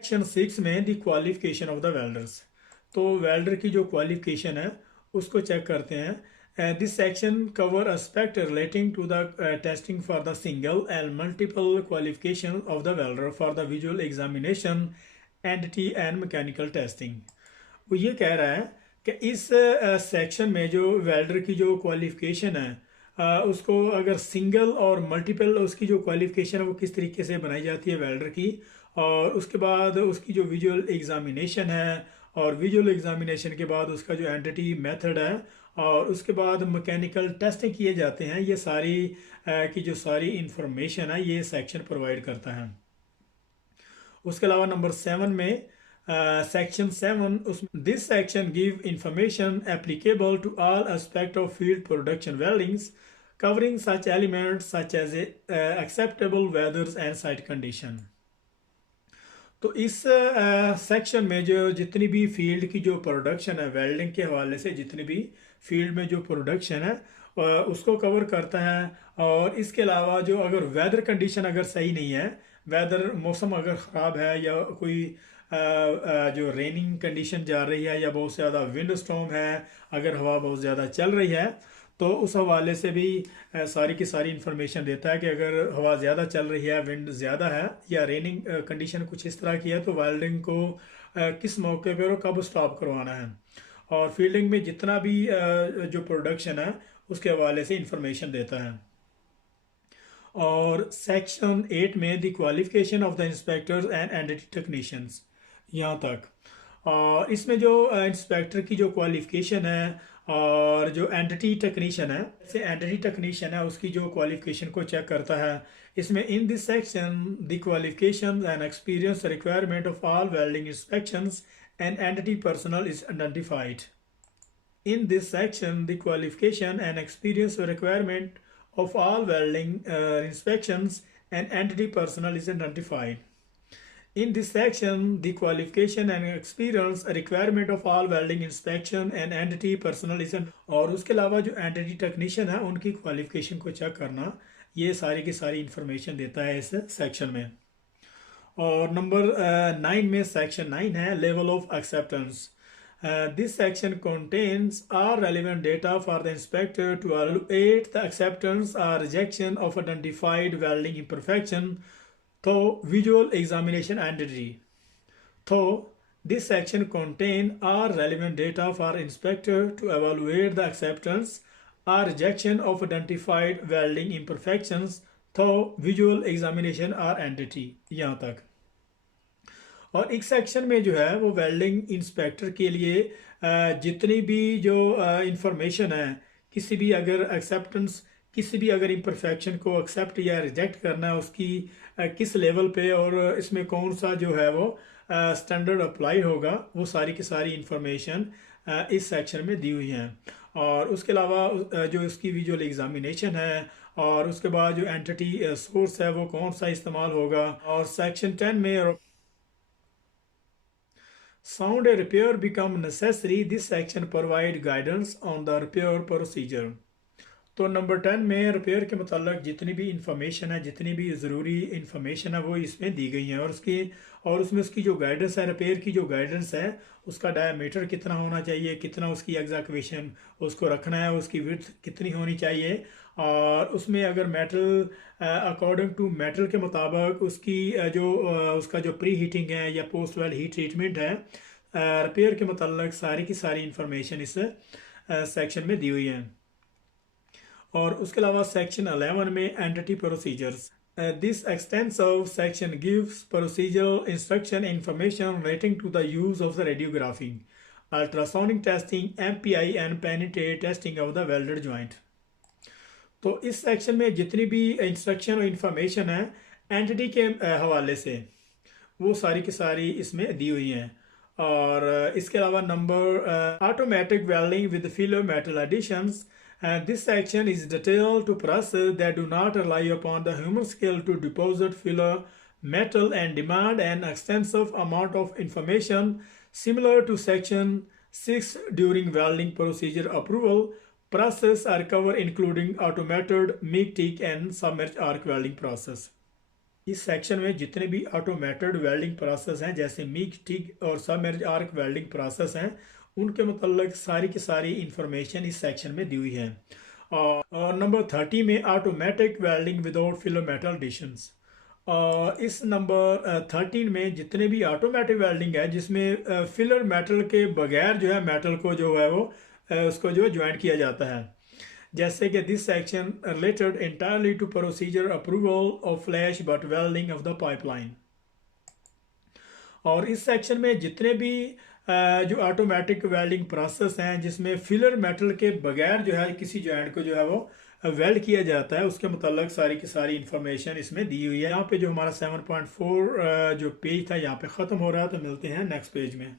Section 6 में the qualification of the welders. तो welder की जो क्वालिफिकेशन है उसको चेक करते हैं। This section cover aspect relating to the testing for the single and multiple qualification of the welder for the visual examination entity and mechanical testing. वो ये कह रहा है कि इस सेक्शन में जो वेल्डर की जो क्वालिफिकेशन है उसको अगर सिंगल और मल्टीपल उसकी जो क्वालिफिकेशन है वो किस तरीके से बनाई जाती है वेल्डर की, और उसके बाद उसकी जो विजुअल एग्जामिनेशन है, और विजुअल एग्जामिनेशन के बाद उसका जो एंटिटी मेथड है, और उसके बाद मैकेनिकल टेस्टिंग किए जाते हैं, ये सारी की जो सारी इंफॉर्मेशन है ये सेक्शन प्रोवाइड करता है। उसके अलावा नंबर 7 में सेक्शन 7 उस this section give information applicable to all aspect of field production weldings covering such elements such as acceptable weathers and site condition. तो इस सेक्शन में जो जितनी भी फील्ड की जो प्रोडक्शन है वेल्डिंग के हवाले से, जितनी भी फील्ड में जो प्रोडक्शन है उसको कवर करता है। और इसके अलावा जो अगर वेदर कंडीशन अगर सही नहीं है, वेदर मौसम अगर ख़राब है या कोई जो रेनिंग कंडीशन जा रही है या बहुत ज़्यादा विंड स्टॉर्म है, अगर हवा बहुत ज़्यादा चल रही है, तो उस हवाले से भी सारी की सारी इन्फॉर्मेशन देता है कि अगर हवा ज़्यादा चल रही है, विंड ज़्यादा है या रेनिंग कंडीशन कुछ इस तरह की है तो वेल्डिंग को किस मौके पर और कब स्टॉप करवाना है। और फील्डिंग में जितना भी जो प्रोडक्शन है उसके हवाले से इंफॉर्मेशन देता है। और सेक्शन 8 में the qualification of the inspectors and entity technicians, यहाँ तक। और इसमें जो इंस्पेक्टर की जो क्वालिफिकेशन है और जो एंटिटी टेक्नीशियन है, जैसे एंटिटी टेक्नीशियन है उसकी जो क्वालिफिकेशन को चेक करता है। इसमें in this section the qualification and experience requirement of all welding inspections and entity personal is identified. In this section, the qualification and experience requirement of all welding inspections and entity personnel is identified. In this section, the qualification and experience requirement of all welding inspection and entity personnel is और उसके अलावा जो entity technician है उनकी qualification को check करना, ये सारी की सारी इंफॉर्मेशन देता है इस सेक्शन में। और नंबर 9 में सेक्शन 9 है level of acceptance. This section contains all relevant data for the inspector to evaluate the acceptance or rejection of identified welding imperfection through visual examination entity. Though this section contains all relevant data for inspector to evaluate the acceptance or rejection of identified welding imperfections through visual examination or entity, यहाँ तक। और एक section में जो है वो welding inspector के लिए जितनी भी जो इंफॉर्मेशन है, किसी भी अगर एक्सेप्टेंस, किसी भी अगर इम्परफेक्शन को एक्सेप्ट या रिजेक्ट करना है उसकी किस लेवल पे और इसमें कौन सा जो है वो स्टैंडर्ड अप्लाई होगा, वो सारी की सारी इंफॉर्मेशन इस सेक्शन में दी हुई हैं। और उसके अलावा जो इसकी विजुअल एग्जामिनेशन है और उसके बाद जो एंटिटी सोर्स है वो कौन सा इस्तेमाल होगा। और सेक्शन 10 में Sound a repair become necessary. This section provide guidance on the repair procedure. तो नंबर 10 में रिपेयर के मतलब जितनी भी इंफॉर्मेशन है, जितनी भी ज़रूरी इंफॉर्मेशन है वो इसमें दी गई है। और उसमें उसकी जो गाइडेंस है, रिपेयर की जो गाइडेंस है, उसका डायमीटर कितना होना चाहिए, कितना उसकी एग्जैक्वेशन उसको रखना है, उसकी विड्थ कितनी होनी चाहिए, और उसमें अगर मेटल अकॉर्डिंग टू मेटल के मुताबिक उसकी उसका जो प्री हीटिंग है या पोस्ट वेल हीट ट्रीटमेंट है, रिपेयर के मतलब सारी की सारी इंफॉर्मेशन इस सेक्शन में दी हुई है। और उसके अलावा सेक्शन 11 में entity procedures. This extensive section gives procedural instruction information relating to the use of the radiographing, ultrasonic testing, MPI and penetrate testing of the welded joint. तो इस सेक्शन में जितनी भी इंस्ट्रक्शन और इंफॉर्मेशन है एंटिटी के हवाले से, वो सारी की सारी इसमें दी हुई हैं। और इसके अलावा number automatic welding with filler metal additions. This section is detailed to process that do not rely upon the human skill to deposit filler metal and demand an extensive amount of information similar to section 6 during welding procedure approval process are covered including automated MIG, TIG and submerged arc welding process. इस section में जितने भी automated welding process हैं जैसे MiG TIG और सब arc welding process हैं उनके मतलब सारी की सारी इंफॉर्मेशन इस सेक्शन में दी हुई है। और नंबर 30 में automatic welding without filler metal डिशंस। इस नंबर 13 में जितने भी ऑटोमेटिक वेल्डिंग है जिसमें फिलर मेटल के बगैर जो है मेटल को जो है वो उसको जो है ज्वाइन किया जाता है। जैसे कि this section related entirely to procedure approval of flash butt welding of the pipeline. और इस सेक्शन में जितने भी जो ऑटोमेटिक वेल्डिंग प्रोसेस हैं जिसमें फिलर मेटल के बगैर जो है किसी जॉइंट को जो है वो वेल्ड किया जाता है उसके मतलब सारी की सारी इंफॉर्मेशन इसमें दी हुई है। यहाँ पे जो हमारा 7.4 जो पेज था यहाँ पे ख़त्म हो रहा है, तो मिलते हैं नेक्स्ट पेज में।